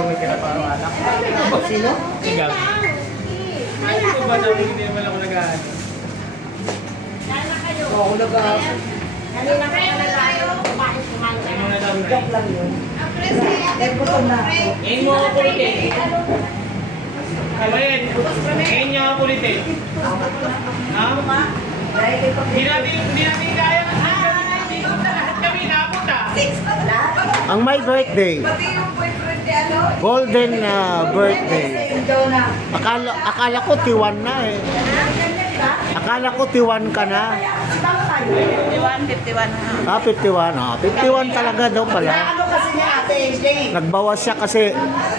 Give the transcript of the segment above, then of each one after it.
po may pinaparo anak. Sino? Sigaw. Ay, ito ba namin hindi naman ako nag-aano? Oo, ako nag-aapon. Kanina kayo na tayo. Kumain Ay, muna daw na. Joke lang yun. Eh, gutom na ako. Ngayon mo ako kulitin. Kabayan, ngayon niya ako kulitin. Ha? Hindi natin kaya. Lahat kami napunta. Ang my birthday. Pati yung boyfriend ni ano. Golden birthday. Jonah. Akala ko Tiwan na eh. Akala ko Tiwan ka na. 51 ha. 51. 51 talaga daw pala. Ano kasi ni Ate AJ? Nagbawas siya kasi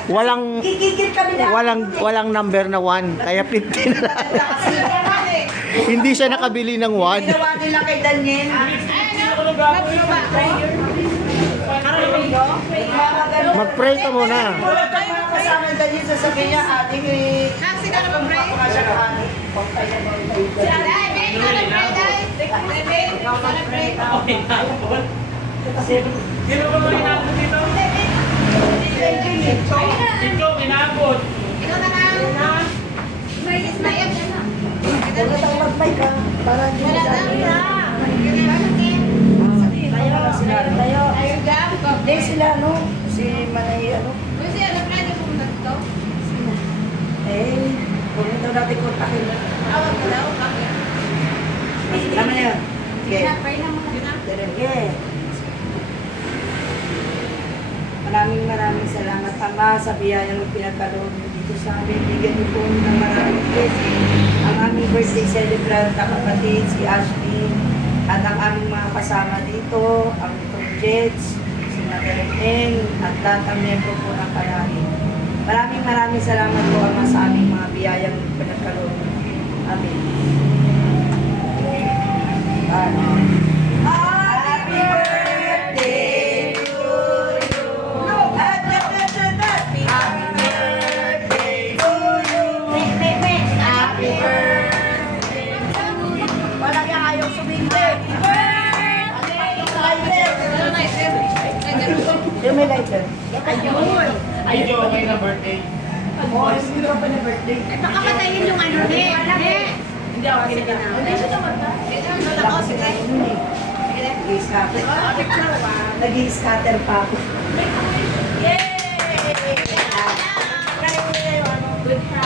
walang Kikikit kami na. walang number na 1 kaya 50 na lang. Kasi Hindi siya nakabili ng 1. ginawa nila kay Daniel. Mag-pray ka muna. Wala tayong mga kasama ni Daniel, sasabihin niya, ating Kasi ka na pray. Pakasya ka ating. Pagtayan mo yung Si Aday, Ben, ka na pray, Day. Ben, ka na pray. Okay, nakapon. Kasi, Sino ba mga inabot dito? Ito, inabot. Ikaw na lang. May ismayan ka na. huwag na tayo mag-mic ha. Para hindi Wala na na. Tayo na sila. Tayo. Ayaw dam. Hindi sila, no? Si Manay, ano? Uy, siya na pray, di pumunta dito. Eh, huwag daw natin kontakin. Awag ko daw. Bakit? Tama na yun. Sige na, pray na muna. Sige. Maraming salamat, Ama, sa biyayang pinagkaloob mo dito sa amin. Bigyan niyo po ng maraming blessing. Ang aming birthday celebrant na kapatid, si Ashley, at ang aming mga kasama dito, ang Jets, si Madeline, at lahat ng membro po ng Kalahin. Maraming salamat po, Ama, sa aming mga biyayang pinagkaloob. Amen. Happy birthday to you. Happy birthday to you. Happy birthday to you. Walang yung ayaw sumindi. Happy birthday. Yung may lighter. Ayun, okay na birthday. Oh, hindi ka pa na birthday. Baka patayin yung ano, Hindi ako sige na. Hindi siya naman ba? Ito ako, sige. Nag-i-scatter. Nag-i-scatter pa ako.